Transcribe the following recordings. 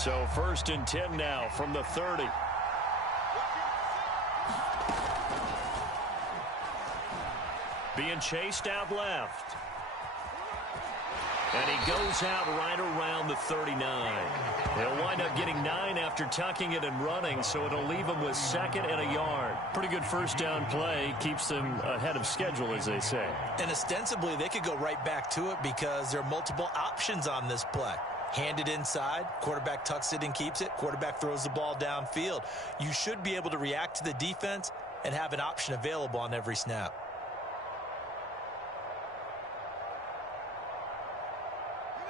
So 1st and 10 now from the 30. Being chased out left. And he goes out right around the 39. He'll wind up getting 9 after tucking it and running, so it'll leave him with 2nd and a yard. Pretty good first down play. Keeps them ahead of schedule, as they say. And ostensibly, they could go right back to it because there are multiple options on this play. Hand it inside, quarterback tucks it and keeps it, quarterback throws the ball downfield. You should be able to react to the defense and have an option available on every snap.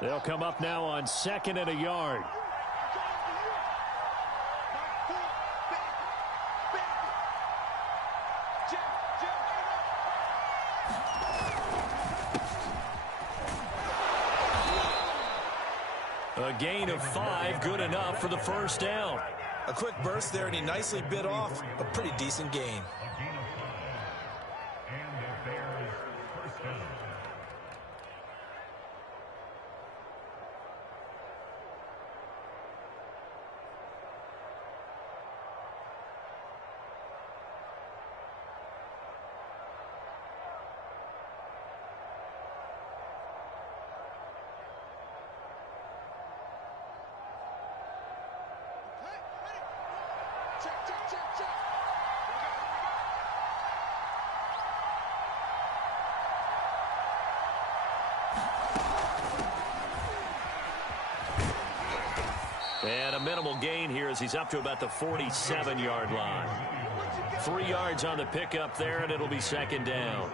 They'll come up now on 2nd and a yard. A gain of 5, good enough for the first down. A quick burst there, and he nicely bit off a pretty decent gain. And a minimal gain here as he's up to about the 47-yard line. 3 yards on the pickup there, and it'll be 2nd down.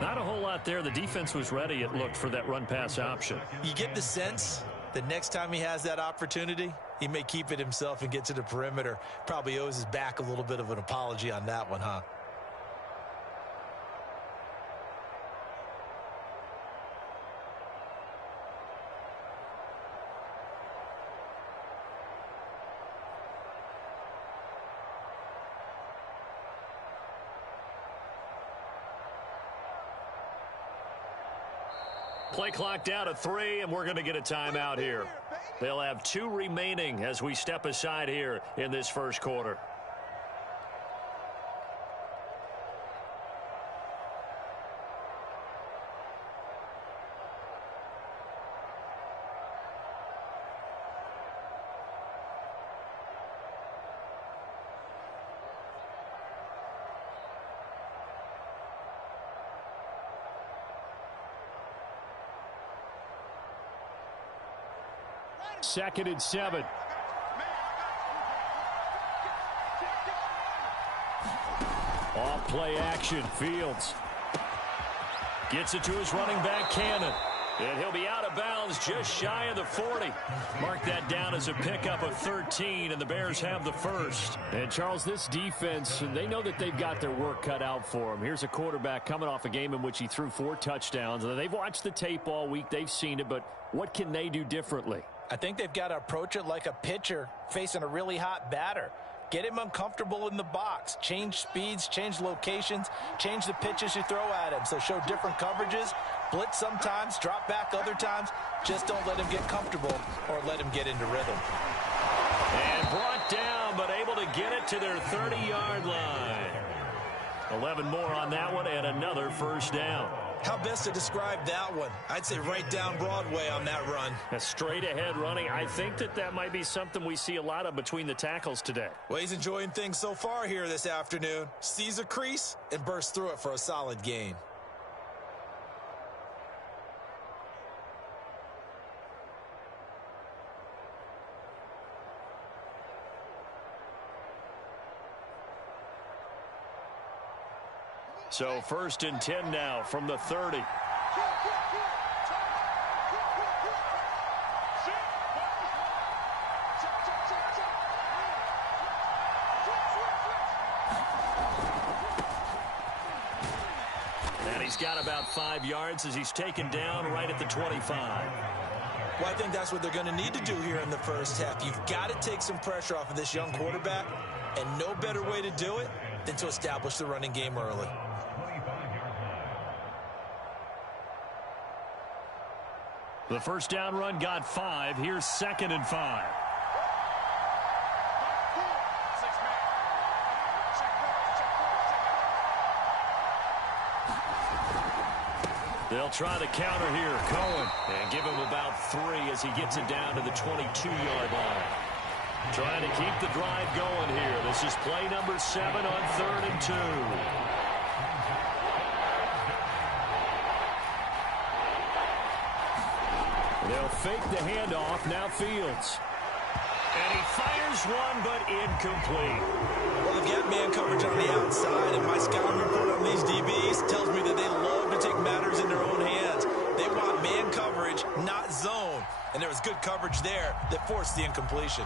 Not a whole lot there. The defense was ready, it looked, for that run-pass option. You get the sense that next time he has that opportunity, he may keep it himself and get to the perimeter. Probably owes his back a little bit of an apology on that one, huh? Play clock down to 3, and we're going to get a timeout here. They'll have 2 remaining as we step aside here in this first quarter. Second and 7. Off play action. Fields gets it to his running back, Cannon. And he'll be out of bounds just shy of the 40. Mark that down as a pickup of 13, and the Bears have the first. And, Charles, this defense, they know that they've got their work cut out for them. Here's a quarterback coming off a game in which he threw 4 touchdowns. They've watched the tape all week. They've seen it, but what can they do differently? I think they've got to approach it like a pitcher facing a really hot batter. Get him uncomfortable in the box. Change speeds, change locations, change the pitches you throw at him. So show different coverages, blitz sometimes, drop back other times. Just don't let him get comfortable or let him get into rhythm. And brought down, but able to get it to their 30-yard line. 11 more on that one and another first down. How best to describe that one? I'd say right down Broadway on that run. A straight-ahead running. I think that might be something we see a lot of between the tackles today. Well, he's enjoying things so far here this afternoon. Sees a crease and bursts through it for a solid gain. So 1st and 10 now from the 30. And he's got about 5 yards as he's taken down right at the 25. Well, I think that's what they're going to need to do here in the first half. You've got to take some pressure off of this young quarterback, and no better way to do it than to establish the running game early. The first down run got 5. Here's 2nd and 5. They'll try the counter here. Cohen. And give him about 3 as he gets it down to the 22-yard line. Trying to keep the drive going here. This is play number 7 on 3rd and 2. They'll fake the handoff. Now Fields. And he fires one, but incomplete. Well, they've got man coverage on the outside, and my scouting report on these DBs tells me that they love to take matters in their own hands. They want man coverage, not zone. And there was good coverage there that forced the incompletion.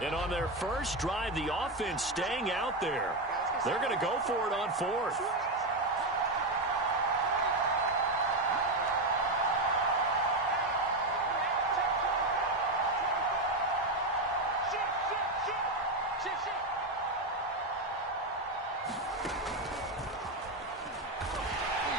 And on their first drive, the offense staying out there. They're going to go for it on 4th.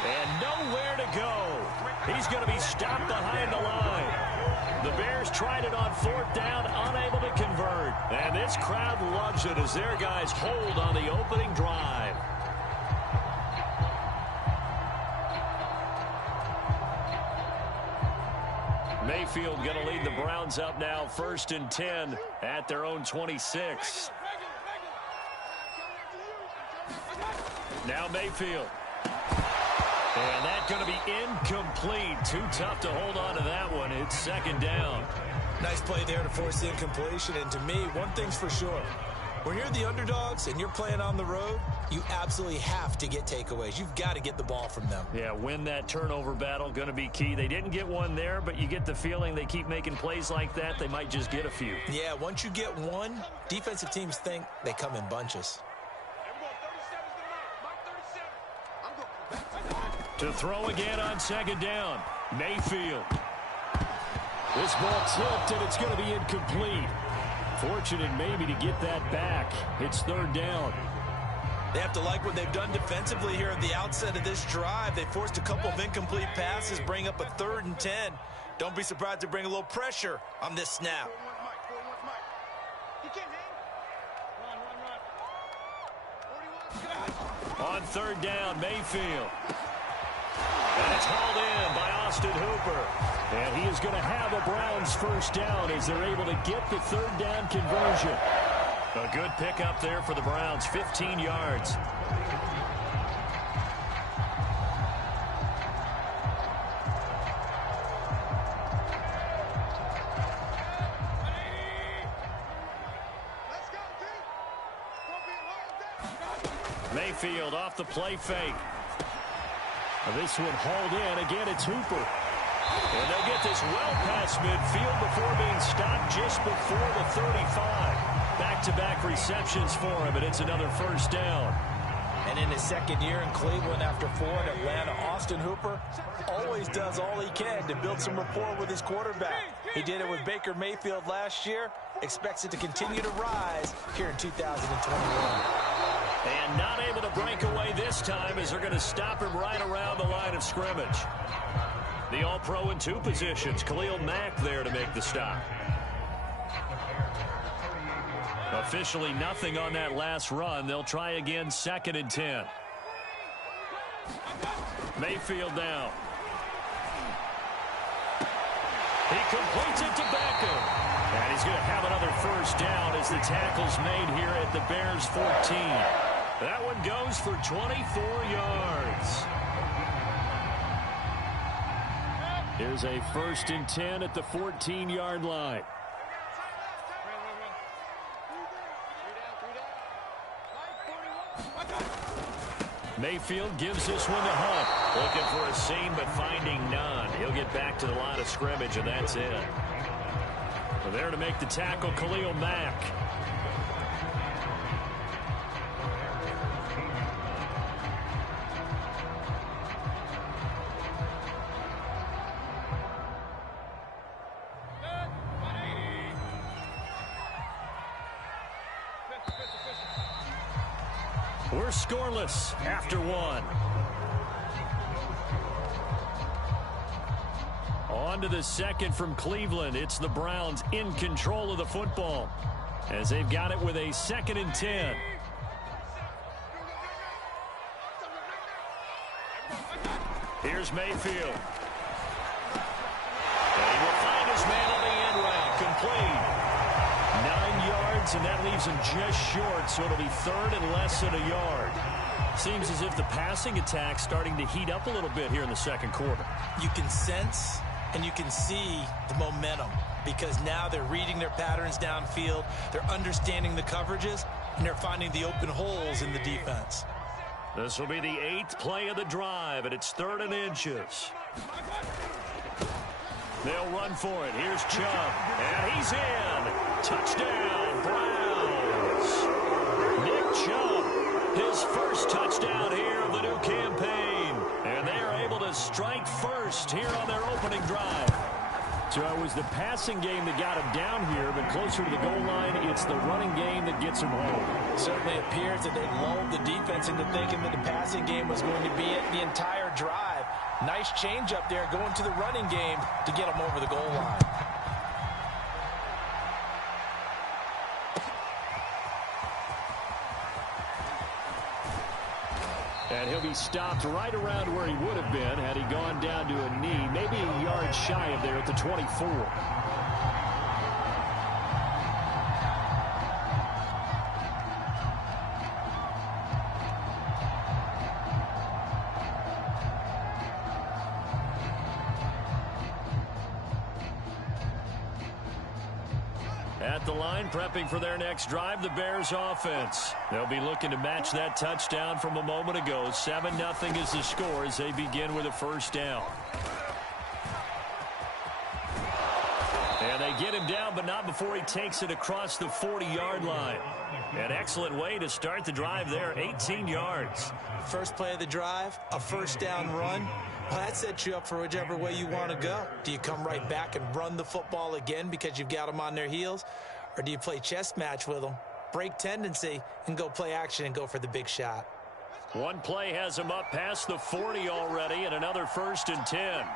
And nowhere to go. He's going to be stopped behind the line. The Bears tried it on 4th down, unable to convert. And this crowd loves it as their guys hold on the opening drive. Mayfield going to lead the Browns up now 1st and 10 at their own 26. Now Mayfield. And that's going to be incomplete. Too tough to hold on to that one. It's 2nd down. Nice play there to force the incompletion. And to me, one thing's for sure. When you're the underdogs and you're playing on the road, you absolutely have to get takeaways. You've got to get the ball from them. Yeah, win that turnover battle, going to be key. They didn't get one there, but you get the feeling they keep making plays like that, they might just get a few. Yeah, once you get one, defensive teams think they come in bunches. To throw again on 2nd down, Mayfield. This ball tipped, and it's going to be incomplete. Fortunate maybe to get that back. It's 3rd down. They have to like what they've done defensively here at the outset of this drive. They forced a couple of incomplete passes, bring up a 3rd and 10. Don't be surprised to bring a little pressure on this snap. On 3rd down, Mayfield. And it's hauled in by Austin Hooper. And he is going to have a Browns 1st down as they're able to get the 3rd down conversion. A good pickup there for the Browns, 15 yards. Mayfield off the play fake. This one hauled in. Again, it's Hooper. And they'll get this well past midfield before being stopped just before the 35. Back-to-back receptions for him, and it's another 1st down. And in his 2nd year in Cleveland after 4 in Atlanta, Austin Hooper always does all he can to build some rapport with his quarterback. He did it with Baker Mayfield last year. Expects it to continue to rise here in 2021. And not able to break away this time as they're going to stop him right around the line of scrimmage. The All-Pro in 2 positions. Khalil Mack there to make the stop. Officially nothing on that last run. They'll try again 2nd and 10. Mayfield now. He completes it to Beckham. And he's going to have another 1st down as the tackle's made here at the Bears 14. That one goes for 24 yards. Here's a 1st and 10 at the 14-yard line. Mayfield gives this one to Hunt. Looking for a seam, but finding none. He'll get back to the line of scrimmage, and that's it. So there to make the tackle, Khalil Mack. We're scoreless after 1. On to the 2nd from Cleveland. It's the Browns in control of the football. as they've got it with a 2nd and 10. Here's Mayfield. And he will find his man on the end route. Complete. 9 yards, and that leaves him just short, so it'll be 3rd and less than a yard. Seems as if the passing attack's starting to heat up a little bit here in the second quarter. You can sense and you can see the momentum because now they're reading their patterns downfield, they're understanding the coverages, and they're finding the open holes in the defense. This will be the 8th play of the drive, and it's 3rd and inches. They'll run for it. Here's Chubb, and he's in. Touchdown, Browns. Nick Chubb, his first touchdown here of the new campaign. And they are able to strike first here on their opening drive. So it was the passing game that got him down here, but closer to the goal line, it's the running game that gets him home. It certainly appears that they lulled the defense into thinking that the passing game was going to be it the entire drive. Nice change up there going to the running game to get him over the goal line. And he'll be stopped right around where he would have been had he gone down to a knee, maybe a yard shy of there at the 24. At the line, prepping for their next drive, the Bears offense. They'll be looking to match that touchdown from a moment ago. 7-0 is the score as they begin with a first down. And they get him down, but not before he takes it across the 40-yard line. An excellent way to start the drive there, 18 yards. First play of the drive, a first down run. Well, that sets you up for whichever way you want to go. Do you come right back and run the football again because you've got them on their heels? Or do you play chess match with them, break tendency, and go play action and go for the big shot? One play has him up past the 40 already, and another 1st and 10.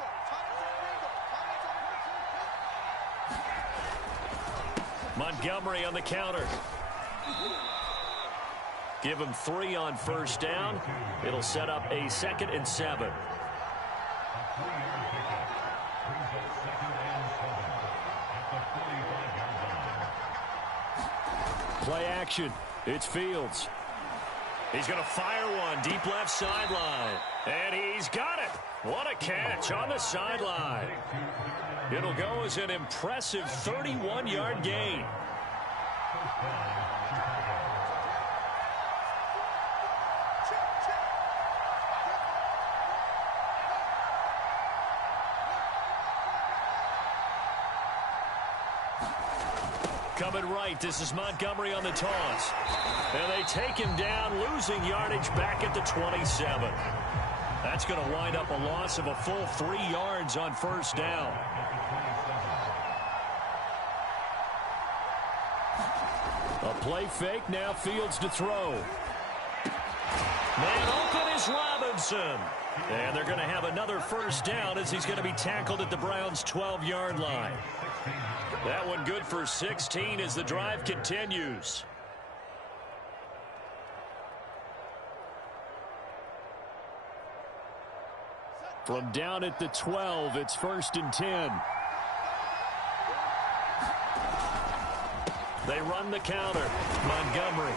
Montgomery on the counter. Give him 3 on first down. It'll set up a 2nd and 7. Play action. It's Fields. He's going to fire one deep left sideline. And he's got it. What a catch on the sideline. It'll go as an impressive 31-yard gain. Coming right, this is Montgomery on the toss. And they take him down, losing yardage back at the 27. That's going to wind up a loss of a full 3 yards on first down. A play fake, now Fields to throw. Man open is Robinson. And they're going to have another first down as he's going to be tackled at the Browns' 12-yard line. That one good for 16 as the drive continues. From down at the 12, it's 1st and 10. They run the counter. Montgomery.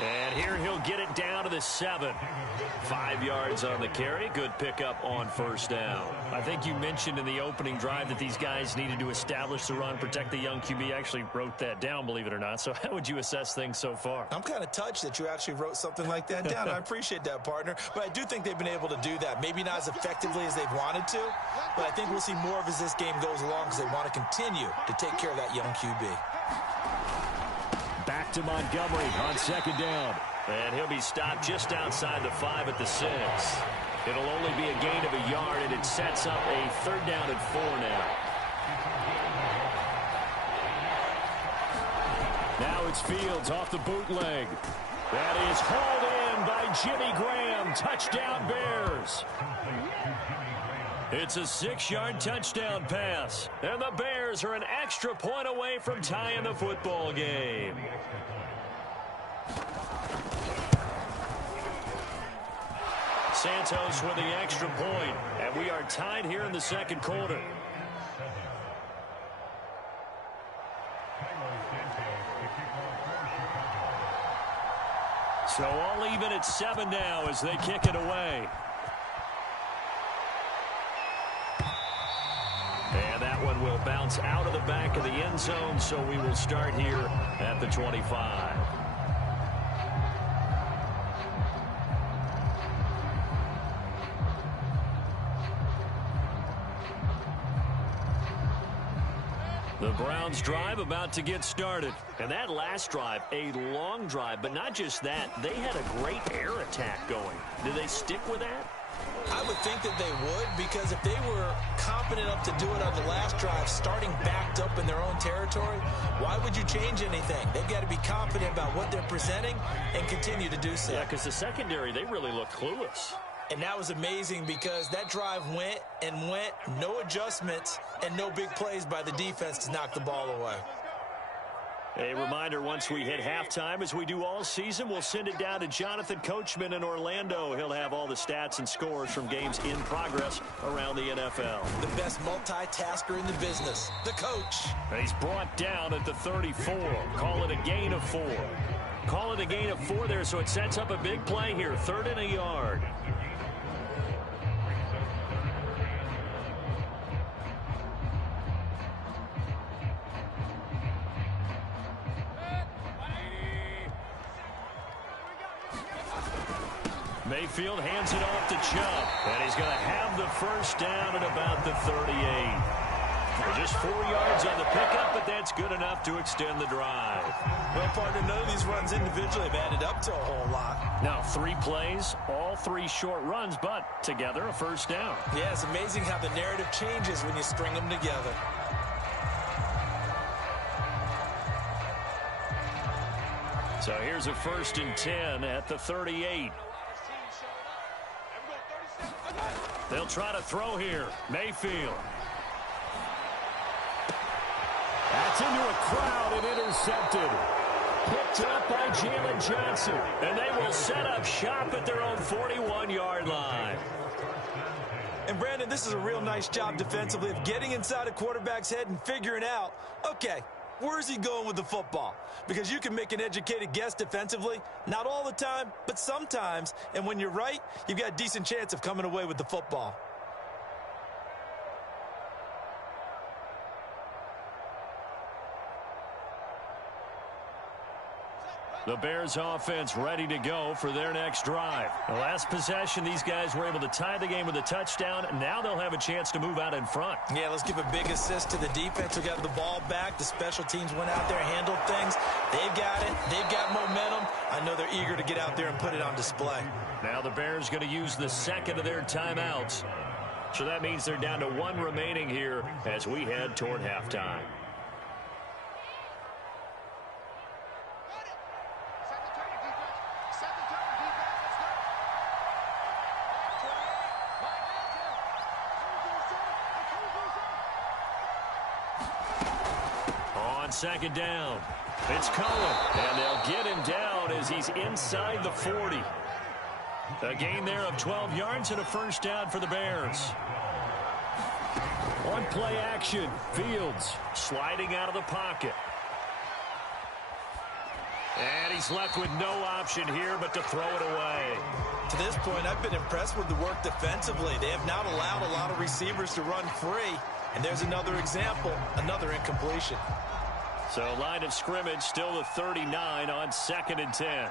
And here he'll get it down to the 7. 5 yards on the carry. Good pickup on first down. I think you mentioned in the opening drive that these guys needed to establish the run, protect the young QB. Actually wrote that down, believe it or not. So how would you assess things so far? I'm kind of touched that you actually wrote something like that down. I appreciate that, partner. But I do think they've been able to do that. Maybe not as effectively as they've wanted to, but I think we'll see more of as this game goes along because they want to continue to take care of that young QB. Back to Montgomery on second down. And he'll be stopped just outside the 5 at the 6. It'll only be a gain of a yard, and it sets up a 3rd down and 4 now. Now it's Fields off the bootleg. That is hauled in by Jimmy Graham. Touchdown Bears. It's a 6-yard touchdown pass. And the Bears are an extra point away from tying the football game. Santos with the extra point. And we are tied here in the second quarter. So all even at 7 now as they kick it away. And that one will bounce out of the back of the end zone, so we will start here at the 25. The Browns drive about to get started. And that last drive, a long drive, but not just that. They had a great air attack going. Did they stick with that? I would think that they would, because if they were confident enough to do it on the last drive, starting backed up in their own territory, why would you change anything? They've got to be confident about what they're presenting and continue to do so. Yeah, because the secondary, they really look clueless. And that was amazing because that drive went and went, no adjustments, and no big plays by the defense to knock the ball away. A reminder, once we hit halftime, as we do all season, we'll send it down to Jonathan Coachman in Orlando. He'll have all the stats and scores from games in progress around the NFL. The best multitasker in the business, the coach. He's brought down at the 34. Call it a gain of 4. Call it a gain of 4 there, so it sets up a big play here. 3rd and a yard. Mayfield hands it off to Chubb, and he's going to have the first down at about the 38. Just 4 yards on the pickup, but that's good enough to extend the drive. Well, partner, none of these runs individually have added up to a whole lot. Now, 3 plays, all 3 short runs, but together a first down. Yeah, it's amazing how the narrative changes when you string them together. So here's a 1st and 10 at the 38. They'll try to throw here. Mayfield. That's into a crowd and intercepted. Picked up by Jalen Johnson. And they will set up shop at their own 41-yard line. And, Brandon, this is a real nice job defensively of getting inside a quarterback's head and figuring out, okay, where's he going with the football? Because you can make an educated guess defensively, not all the time, but sometimes. And when you're right, you've got a decent chance of coming away with the football. The Bears offense ready to go for their next drive. The last possession, these guys were able to tie the game with a touchdown. Now they'll have a chance to move out in front. Yeah, let's give a big assist to the defense who got the ball back. The special teams went out there, handled things. They've got it. They've got momentum. I know they're eager to get out there and put it on display. Now the Bears going to use the second of their timeouts. So that means they're down to 1 remaining here as we head toward halftime. Second down. It's Cohen, and they'll get him down as he's inside the 40. A gain there of 12 yards and a first down for the Bears. On play action, Fields sliding out of the pocket. And he's left with no option here but to throw it away. To this point, I've been impressed with the work defensively. They have not allowed a lot of receivers to run free. And there's another example, another incompletion. So line of scrimmage still the 39 on 2nd and 10.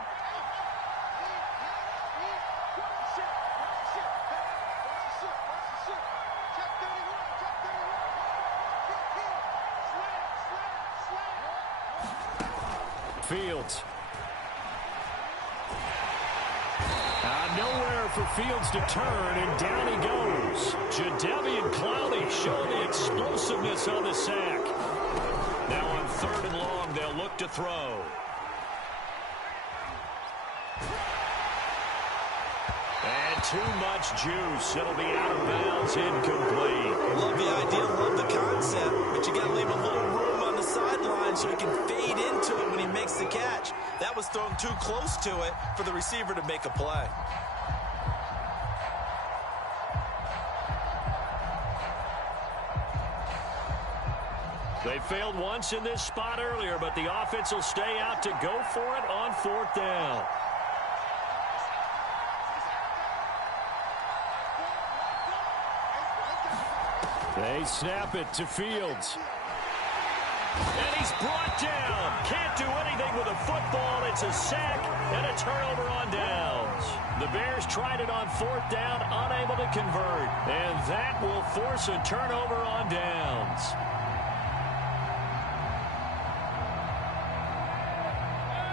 Fields. Nowhere for Fields to turn, and down he goes. Jadeveon Clowney showing the explosiveness on the sack. Now on 3rd and long, they'll look to throw. And too much juice. It'll be out of bounds, incomplete. Love the idea, love the concept, but you got to leave a little room on the sideline so he can fade into it when he makes the catch. That was thrown too close to it for the receiver to make a play. They failed once in this spot earlier, but the offense will stay out to go for it on 4th down. They snap it to Fields. And he's brought down. Can't do anything with a football. It's a sack and a turnover on downs. The Bears tried it on 4th down, unable to convert. And that will force a turnover on downs.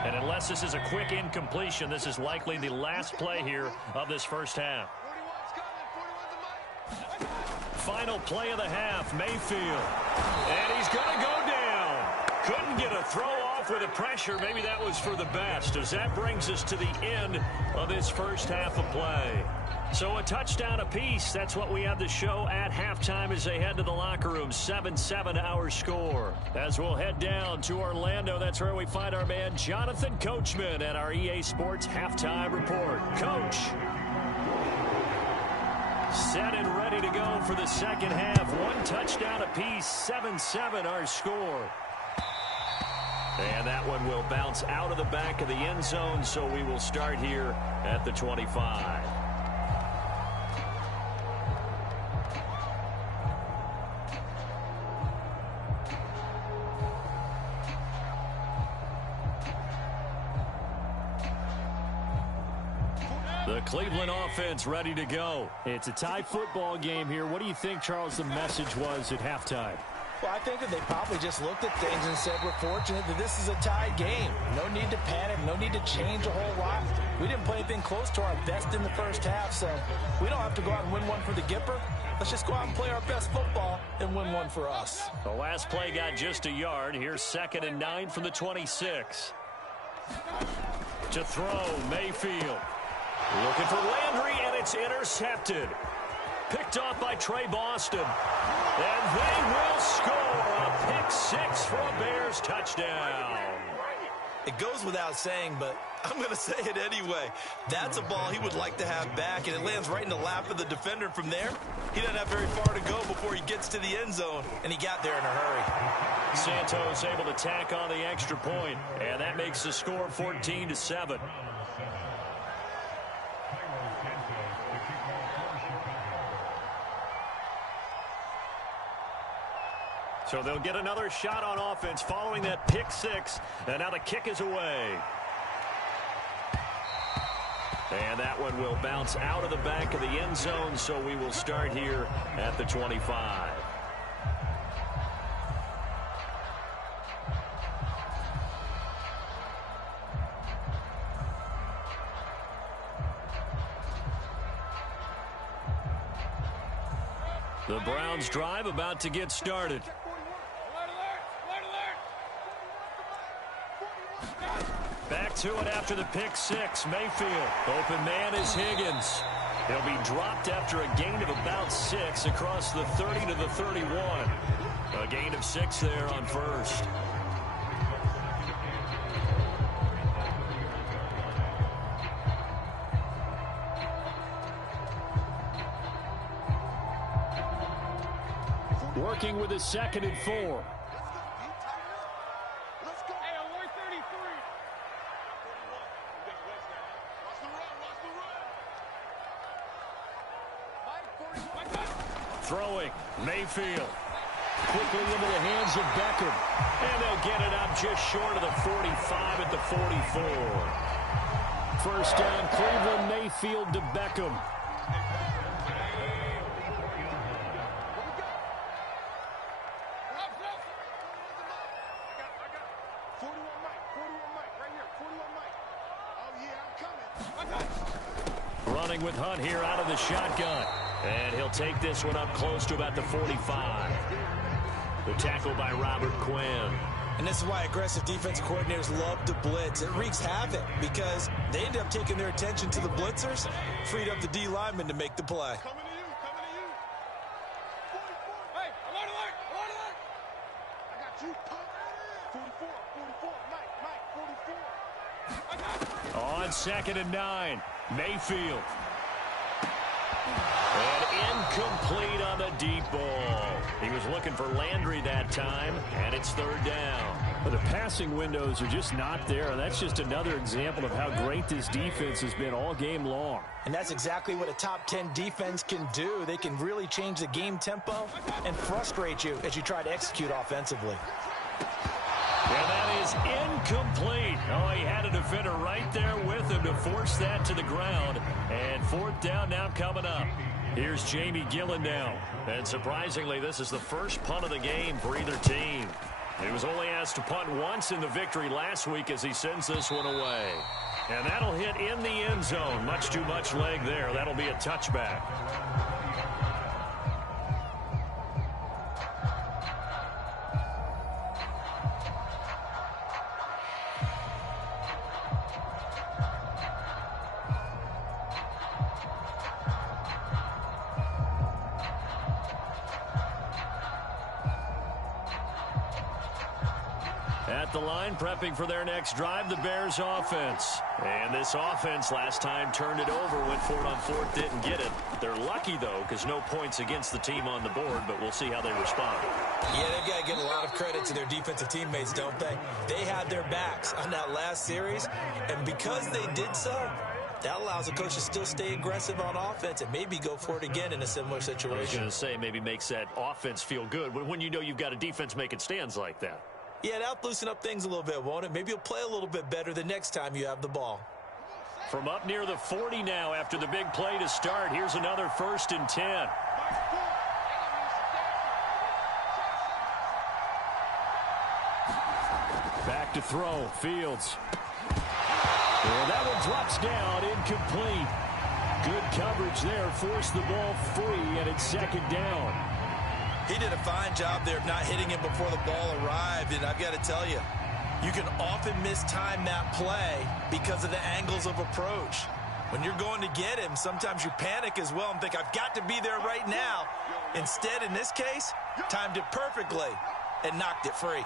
And unless this is a quick incompletion, this is likely the last play here of this first half. Final play of the half, Mayfield. And he's going to go down. Couldn't get a throw off with the pressure. Maybe that was for the best, as that brings us to the end of this first half of play. So a touchdown apiece. That's what we have to show at halftime as they head to the locker room. 7-7 our score. As we'll head down to Orlando, that's where we find our man Jonathan Coachman at our EA Sports Halftime Report. Coach. Set and ready to go for the second half. One touchdown apiece. 7-7 our score. And that one will bounce out of the back of the end zone, so we will start here at the 25. The Cleveland offense ready to go. It's a tie football game here. What do you think, Charles, the message was at halftime? Well, I think that they probably just looked at things and said, we're fortunate that this is a tied game. No need to panic. No need to change a whole lot. We didn't play anything close to our best in the first half, so we don't have to go out and win one for the Gipper. Let's just go out and play our best football and win one for us. The last play got just a yard. Here's 2nd and 9 from the 26. To throw, Mayfield. Looking for Landry, and it's intercepted. Picked off by Trey Boston. And they will score a pick 6 for a Bears touchdown. It goes without saying, but I'm going to say it anyway. That's a ball he would like to have back, and it lands right in the lap of the defender from there. He doesn't have very far to go before he gets to the end zone, and he got there in a hurry. Santos able to tack on the extra point, and that makes the score 14-7. So they'll get another shot on offense following that pick 6. And now the kick is away. And that one will bounce out of the back of the end zone. So we will start here at the 25. The Browns drive about to get started. Back to it after the pick 6. Mayfield. Open man is Higgins. He'll be dropped after a gain of about 6 across the 30 to the 31. A gain of 6 there on first. Working with a 2nd and 4. Throwing, Mayfield. Quickly into the hands of Beckham. And they'll get it up just short of the 45 at the 44. First down, Cleveland. Mayfield to Beckham. Running with Hunt here out of the shotgun. And he'll take this one up close to about the 45. The tackle by Robert Quinn. And this is why aggressive defensive coordinators love to blitz. It wreaks havoc because they end up taking their attention to the blitzers, freed up the D lineman to make the play. Coming to you, coming to you. 44. Hey, alert, alert, alert, alert. I got you. 44, 44. Mike, 44. I got you. On 2nd and 9, Mayfield. And incomplete on the deep ball. He was looking for Landry that time, and it's 3rd down. But the passing windows are just not there, and that's just another example of how great this defense has been all game long. And that's exactly what a top 10 defense can do. They can really change the game tempo and frustrate you as you try to execute offensively. And that is incomplete. Oh, he had a defender right there with him to force that to the ground. And 4th down now coming up. Here's Jamie Gillen now. And surprisingly, this is the first punt of the game for either team. He was only asked to punt once in the victory last week as he sends this one away. And that'll hit in the end zone. Much too much leg there. That'll be a touchback. At the line, prepping for their next drive, the Bears offense. And this offense last time turned it over, went for it on 4th, didn't get it. They're lucky, though, because no points against the team on the board, but we'll see how they respond. Yeah, they've got to give a lot of credit to their defensive teammates, don't they? They had their backs on that last series, and because they did so, that allows the coach to still stay aggressive on offense and maybe go for it again in a similar situation. I was going to say, maybe makes that offense feel good when you know you've got a defense making stands like that. Yeah, that'll loosen up things a little bit, won't it? Maybe you'll play a little bit better the next time you have the ball. From up near the 40 now after the big play to start, here's another 1st and 10. Back to throw, Fields. And that one drops down, incomplete. Good coverage there, forced the ball free, and it's 2nd down. He did a fine job there of not hitting him before the ball arrived, and I've got to tell you, you can often mistime that play because of the angles of approach. When you're going to get him, sometimes you panic as well and think, I've got to be there right now. Instead, in this case, timed it perfectly and knocked it free.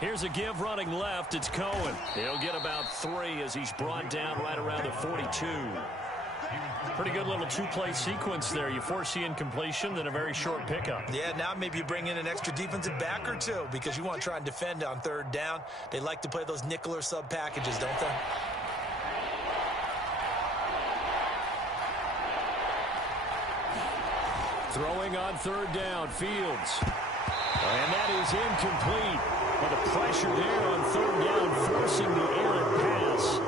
Here's a give running left. It's Cohen. He'll get about 3 as he's brought down right around the 42. Pretty good little 2-play sequence there. You force the incompletion, then a very short pickup. Yeah, now maybe you bring in an extra defensive back or two because you want to try and defend on 3rd down. They like to play those nickel or sub packages, don't they? Throwing on 3rd down, Fields. And that is incomplete. But the pressure there on 3rd down, forcing the errant pass.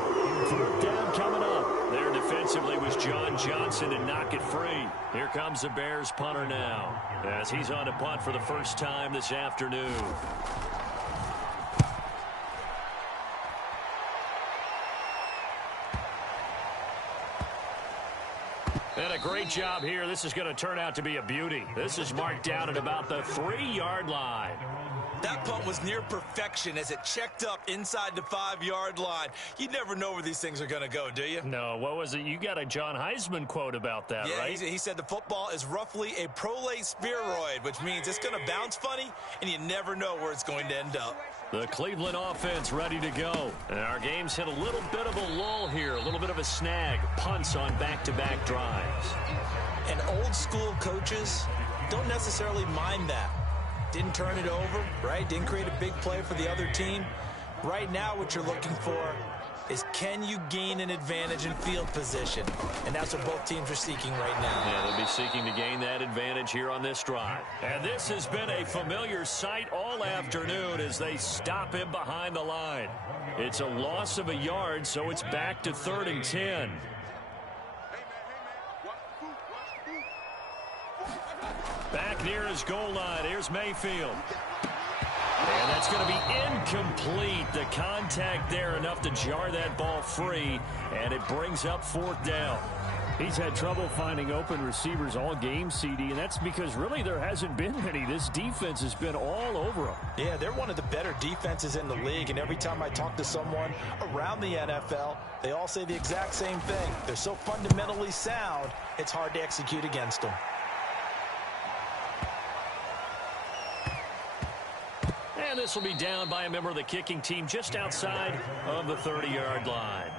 4th down coming up. There defensively was John Johnson and knock it free. Here comes the Bears punter now as he's on to punt for the first time this afternoon. And a great job here. This is going to turn out to be a beauty. This is marked down at about the 3-yard line. That punt was near perfection as it checked up inside the 5-yard line. You never know where these things are going to go, do you? No, what was it? You got a John Heisman quote about that, yeah, right? He said the football is roughly a prolate spheroid, which means it's going to bounce funny, and you never know where it's going to end up. The Cleveland offense ready to go. And our game's hit a little bit of a lull here, a little bit of a snag. Punts on back-to-back drives. And old-school coaches don't necessarily mind that. Didn't turn it over, right? Didn't create a big play for the other team. Right now, what you're looking for is can you gain an advantage in field position? And that's what both teams are seeking right now. Yeah, they'll be seeking to gain that advantage here on this drive. And this has been a familiar sight all afternoon as they stop him behind the line. It's a loss of a yard, so it's back to 3rd and 10. Back near his goal line. Here's Mayfield. And that's going to be incomplete. The contact there enough to jar that ball free, and it brings up 4th down. He's had trouble finding open receivers all game, CD, and that's because really there hasn't been many. This defense has been all over him. Yeah, they're one of the better defenses in the league, and every time I talk to someone around the NFL, they all say the exact same thing. They're so fundamentally sound, it's hard to execute against them. And this will be down by a member of the kicking team just outside of the 30-yard line.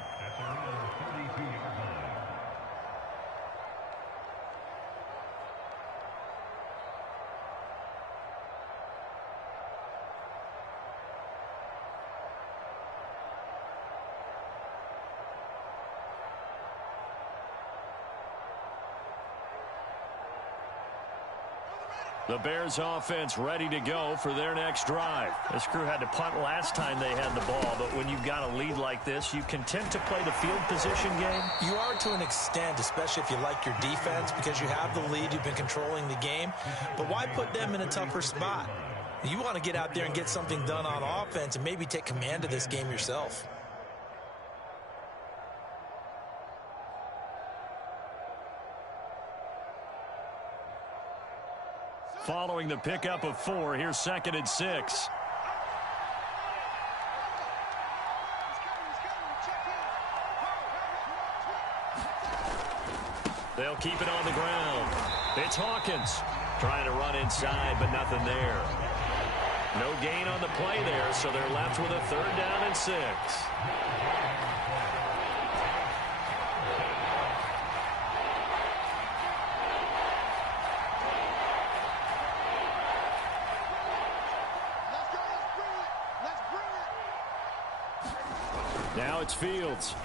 The Bears offense ready to go for their next drive. This crew had to punt last time they had the ball, but when you've got a lead like this, you content to play the field position game? You are to an extent, especially if you like your defense, because you have the lead, you've been controlling the game. But why put them in a tougher spot? You want to get out there and get something done on offense and maybe take command of this game yourself. Following the pickup of 4, here's 2nd and 6. They'll keep it on the ground. It's Hawkins trying to run inside, but nothing there. No gain on the play there, so they're left with a 3rd down and 6. Now it's Fields.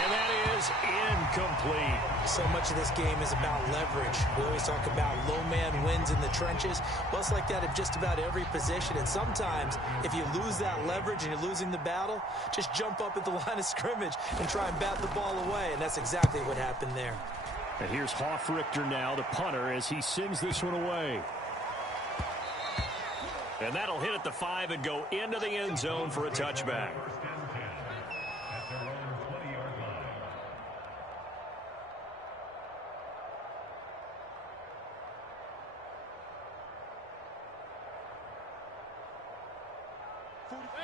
And that is incomplete. So much of this game is about leverage. We always talk about low man wins in the trenches. Well, it's like that in just about every position. And sometimes, if you lose that leverage and you're losing the battle, just jump up at the line of scrimmage and try and bat the ball away. And that's exactly what happened there. And here's Hofrichter now, the punter, as he sends this one away. And that'll hit at the 5 and go into the end zone for a touchback.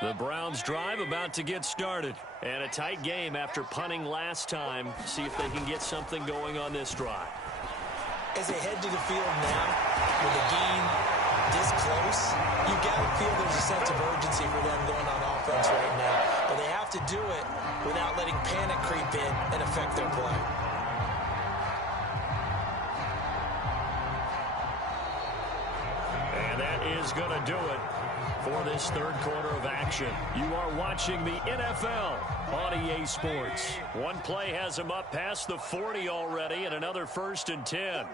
The Browns drive about to get started. And a tight game after punting last time. See if they can get something going on this drive. As they head to the field now, with the game this close, you got to feel there's a sense of urgency for them going on offense right now. But they have to do it without letting panic creep in and affect their play. And that is going to do it for this 3rd quarter of action. You are watching the NFL on EA Sports. One play has them up past the 40 already, and another 1st and 10.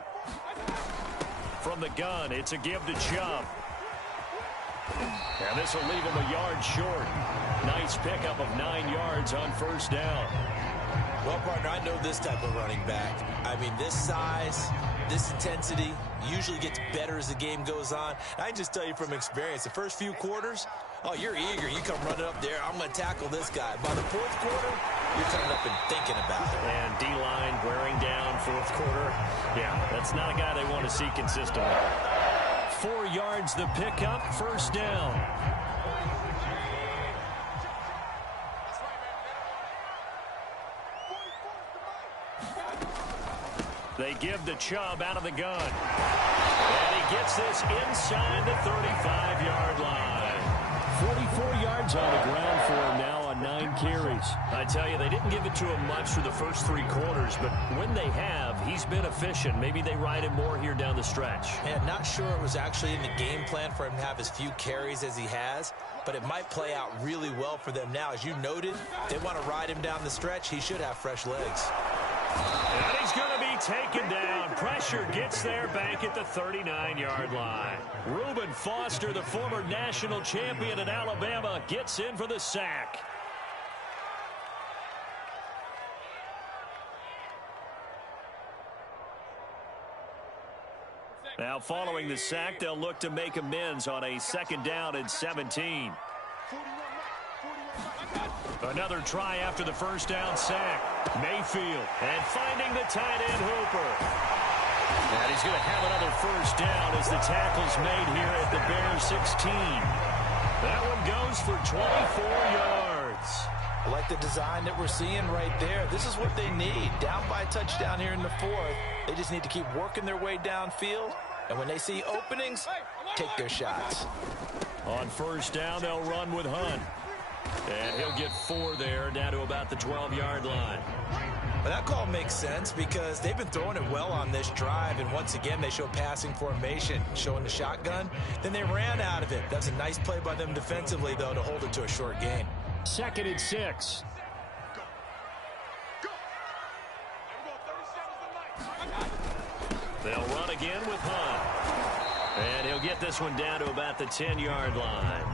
From the gun, it's a give to Chubb. And this will leave him a yard short. Nice pickup of 9 yards on 1st down. Well, partner, I know this type of running back. I mean, this size, this intensity usually gets better as the game goes on. I can just tell you from experience, the first few quarters, oh, you're eager. You come running up there. I'm going to tackle this guy. By the 4th quarter, you're coming up and thinking about it. And D-line wearing down 4th quarter. Yeah, that's not a guy they want to see consistently. 4 yards the pickup, 1st down. They give to Chubb out of the gun. And he gets this inside the 35-yard line. 44 yards on the ground for him now on 9 carries. I tell you, they didn't give it to him much for the first 3 quarters, but when they have, he's been efficient. Maybe they ride him more here down the stretch. Man, not sure it was actually in the game plan for him to have as few carries as he has, but it might play out really well for them now. As you noted, they want to ride him down the stretch. He should have fresh legs. And he's going to be taken down. Pressure gets there back at the 39-yard line. Reuben Foster, the former national champion at Alabama, gets in for the sack. Now following the sack, they'll look to make amends on a 2nd down and 17. 41 right. Another try after the first down sack. Mayfield, and finding the tight end Hooper. And he's going to have another first down as the tackle's made here at the Bears 16. That one goes for 24 yards. I like the design that we're seeing right there. This is what they need. Down by a touchdown here in the fourth. They just need to keep working their way downfield. And when they see openings, take their shots. On first down, they'll run with Hunt. And he'll get 4 there, down to about the 12-yard line. But that call makes sense because they've been throwing it well on this drive. And once again, they show passing formation, showing the shotgun. Then they ran out of it. That's a nice play by them defensively, though, to hold it to a short gain. 2nd and 6. They'll run again with Hunt. And he'll get this one down to about the 10-yard line.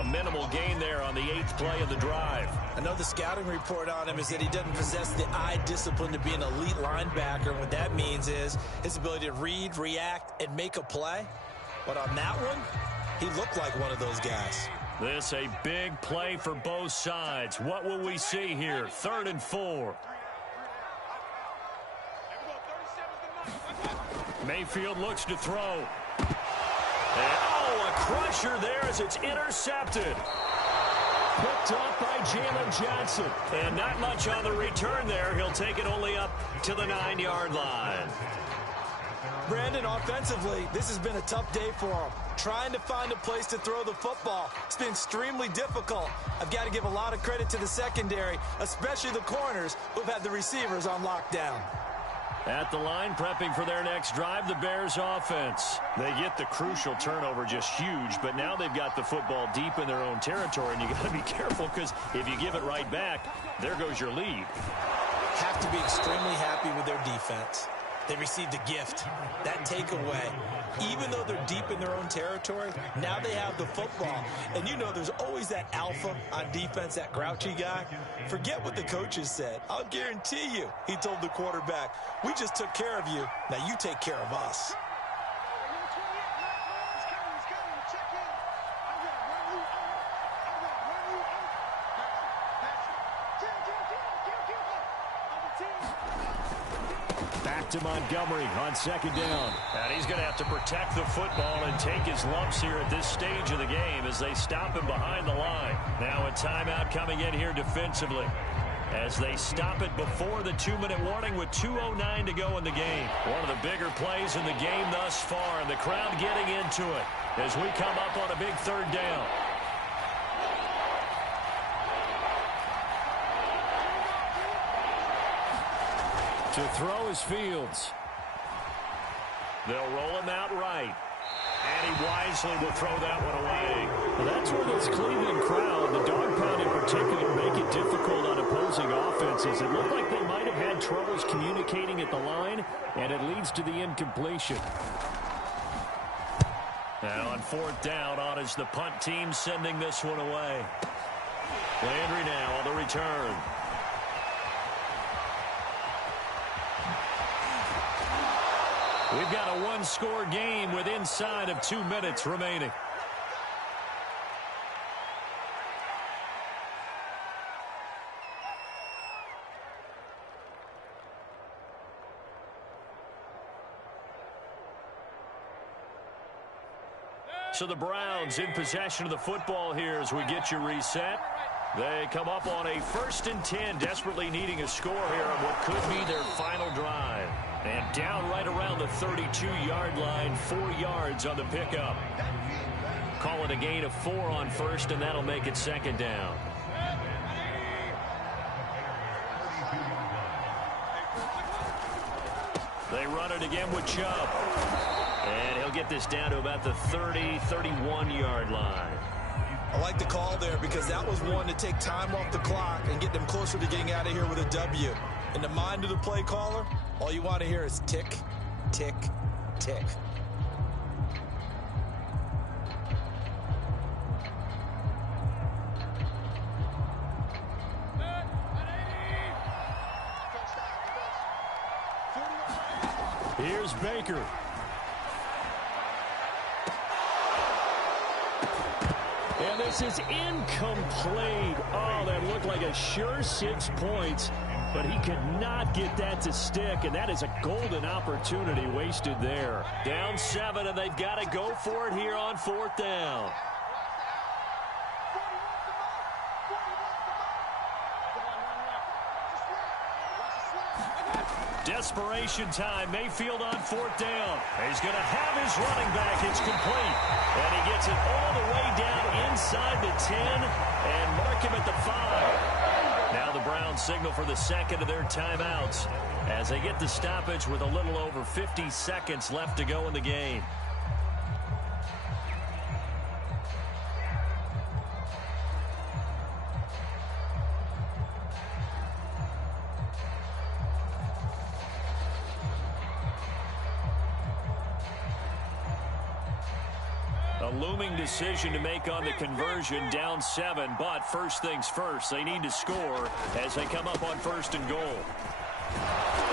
A minimal gain there on the 8th play of the drive. I know the scouting report on him is that he doesn't possess the eye discipline to be an elite linebacker. And what that means is his ability to read, react, and make a play. But on that one, he looked like one of those guys. This a big play for both sides. What will we see here? 3rd and 4. Mayfield looks to throw. And, a crusher there as it's intercepted. Picked up by Jalen Johnson. And not much on the return there. He'll take it only up to the 9-yard line. Brandon, offensively, this has been a tough day for him. Trying to find a place to throw the football. It's been extremely difficult. I've got to give a lot of credit to the secondary, especially the corners who've had the receivers on lockdown. At the line, prepping for their next drive, the Bears offense. They get the crucial turnover, just huge, but now they've got the football deep in their own territory, and you got to be careful because if you give it right back, there goes your lead. Have to be extremely happy with their defense. They received a gift, that takeaway. Even though they're deep in their own territory, now they have the football. And you know there's always that alpha on defense, that grouchy guy. Forget what the coaches said. I'll guarantee you, he told the quarterback, we just took care of you. Now you take care of us. To Montgomery on 2nd down. And he's going to have to protect the football and take his lumps here at this stage of the game as they stop him behind the line. Now a timeout coming in here defensively as they stop it before the 2-minute warning with 2:09 to go in the game. One of the bigger plays in the game thus far, and the crowd getting into it as we come up on a big 3rd down. To throw is Fields. They'll roll him out right. And he wisely will throw that one away. Well, that's where this Cleveland crowd, the dog pound in particular, make it difficult on opposing offenses. It looked like they might have had troubles communicating at the line, and it leads to the incompletion. Now on 4th down, on is the punt team sending this one away. Landry now on the return. We've got a 1-score game with inside of 2 minutes remaining. So the Browns in possession of the football here as we get you reset. They come up on a 1st and 10, desperately needing a score here on what could be their final drive. And down right around the 32-yard line, 4 yards on the pickup. Call it a gain of 4 on 1st, and that'll make it 2nd down. They run it again with Chubb. And he'll get this down to about the 30, 31-yard line. I like the call there because that was one to take time off the clock and get them closer to getting out of here with a W. In the mind of the play caller, all you want to hear is tick, tick, tick. Here's Baker. And this is incomplete. Oh, that looked like a sure 6 points, but he could not get that to stick, and that is a golden opportunity wasted there. Down 7, and they've got to go for it here on 4th down. Desperation time. Mayfield on 4th down. He's going to have his running back. It's complete. And he gets it all the way down inside the 10 and mark him at the 5. Now the Browns signal for the second of their timeouts as they get the stoppage with a little over 50 seconds left to go in the game. A looming decision to make on the conversion, down 7, but first things first, they need to score as they come up on 1st and goal.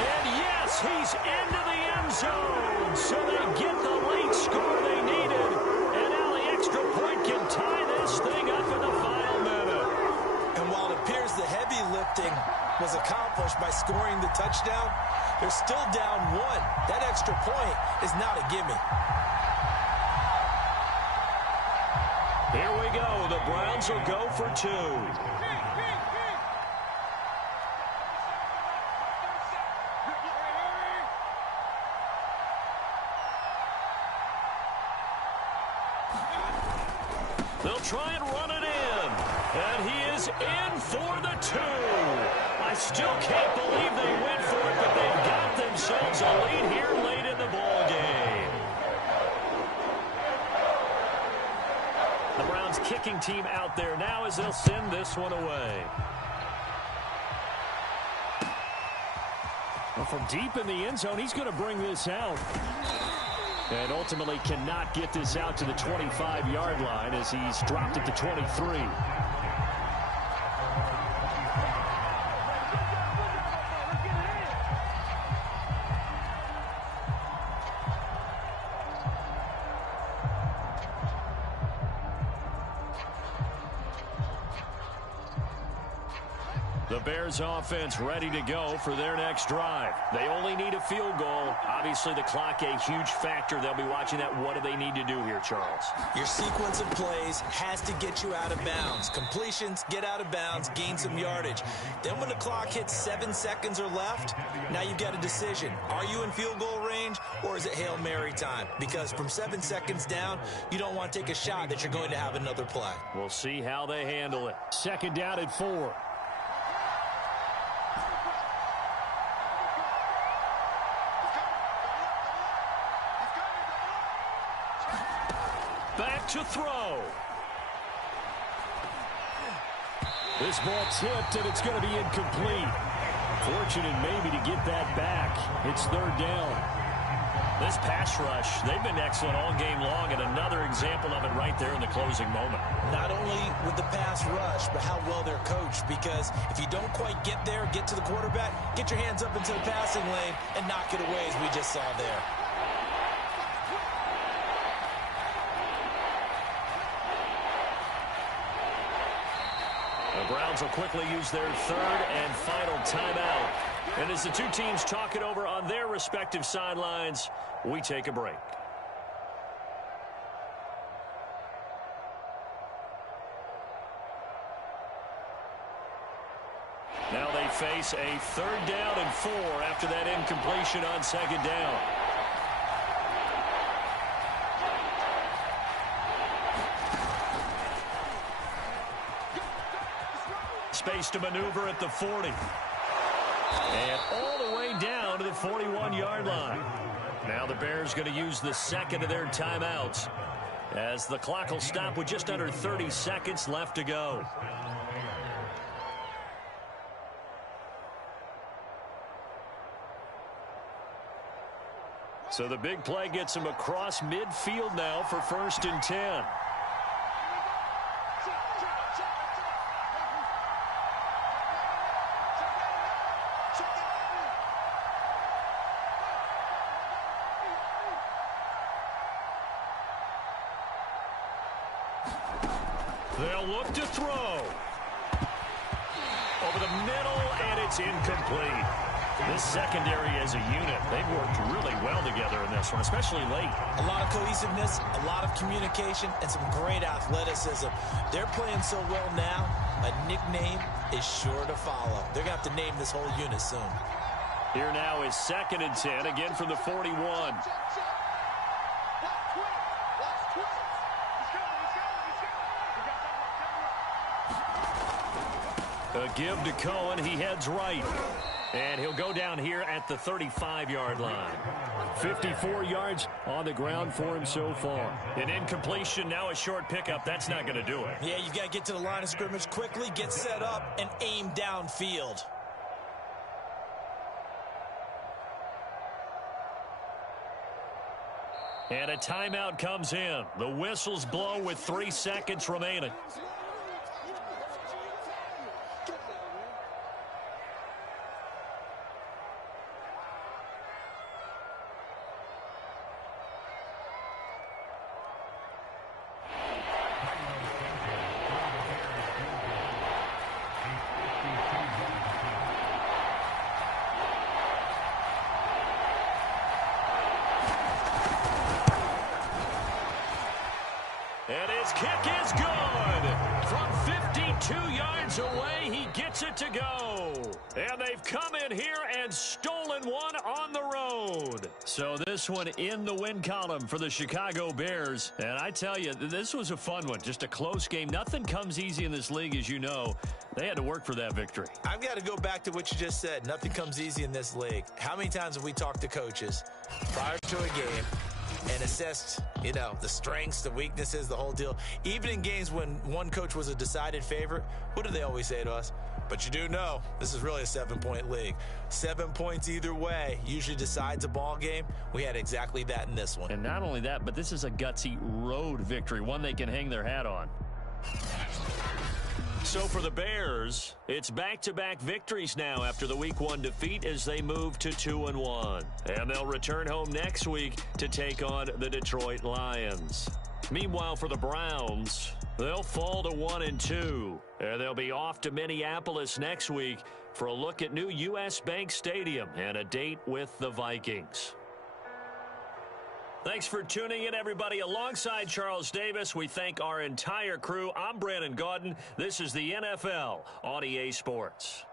And yes, he's into the end zone, so they get the late score they needed, and now the extra point can tie this thing up in the final minute. And while it appears the heavy lifting was accomplished by scoring the touchdown, they're still down 1. That extra point is not a gimme. Here we go. The Browns will go for 2. They'll try and run it in. And he is in for the 2. I still can't believe they went for it, but they've got themselves a lead here late in the ball game. The Browns kicking team out there now as they'll send this one away. Well, from deep in the end zone, he's going to bring this out. And ultimately cannot get this out to the 25-yard line as he's dropped it to 23. The Bears offense ready to go for their next drive. They only need a field goal. Obviously, the clock a huge factor. They'll be watching that. What do they need to do here, Charles? Your sequence of plays has to get you out of bounds. Completions, get out of bounds, gain some yardage. Then when the clock hits 7 seconds or left, now you've got a decision. Are you in field goal range or is it Hail Mary time? Because from 7 seconds down, you don't want to take a shot that you're going to have another play. We'll see how they handle it. 2nd down at 4. Back to throw. This ball tipped, and it's going to be incomplete. Fortunate maybe to get that back. It's 3rd down. This pass rush, they've been excellent all game long, and another example of it right there in the closing moment. Not only with the pass rush, but how well they're coached. Because if you don't quite get there, get to the quarterback, get your hands up into the passing lane and knock it away as we just saw there. The Browns will quickly use their 3rd and final timeout. And as the two teams talk it over on their respective sidelines, we take a break. Now they face a 3rd down and 4 after that incompletion on 2nd down. Space to maneuver at the 40. And all the way down to the 41-yard line. Now the Bears going to use the 2nd of their timeouts as the clock will stop with just under 30 seconds left to go. So the big play gets him across midfield now for 1st and 10. They'll look to throw. Over the middle, and it's incomplete. This secondary as a unit, they've worked really well together in this one, especially late. A lot of cohesiveness, a lot of communication, and some great athleticism. They're playing so well now, a nickname is sure to follow. They're going to have to name this whole unit soon. Here now is 2nd and 10, again from the 41. A give to Cohen. He heads right. And he'll go down here at the 35-yard line. 54 yards on the ground for him so far. An incompletion, now a short pickup. That's not going to do it. Yeah, you've got to get to the line of scrimmage quickly, get set up, and aim downfield. And a timeout comes in. The whistles blow with 3 seconds remaining. And his kick is good. From 52 yards away, he gets it to go. And they've come in here and stolen one on the road. So this one in the win column for the Chicago Bears. And I tell you, this was a fun one. Just a close game. Nothing comes easy in this league, as you know. They had to work for that victory. I've got to go back to what you just said. Nothing comes easy in this league. How many times have we talked to coaches prior to a game and assessed, you know, the strengths, the weaknesses, the whole deal? Even in games when one coach was a decided favorite, what do they always say to us? But you do know this is really a 7-point league. 7 points either way usually decides a ball game. We had exactly that in this one. And not only that, but this is a gutsy road victory, one they can hang their hat on. So for the Bears, it's back-to-back victories now after the Week 1 defeat as they move to 2-1. And they'll return home next week to take on the Detroit Lions. Meanwhile, for the Browns, they'll fall to 1-2. And they'll be off to Minneapolis next week for a look at new U.S. Bank Stadium and a date with the Vikings. Thanks for tuning in, everybody. Alongside Charles Davis, we thank our entire crew. I'm Brandon Gaudin. This is the NFL on EA Sports.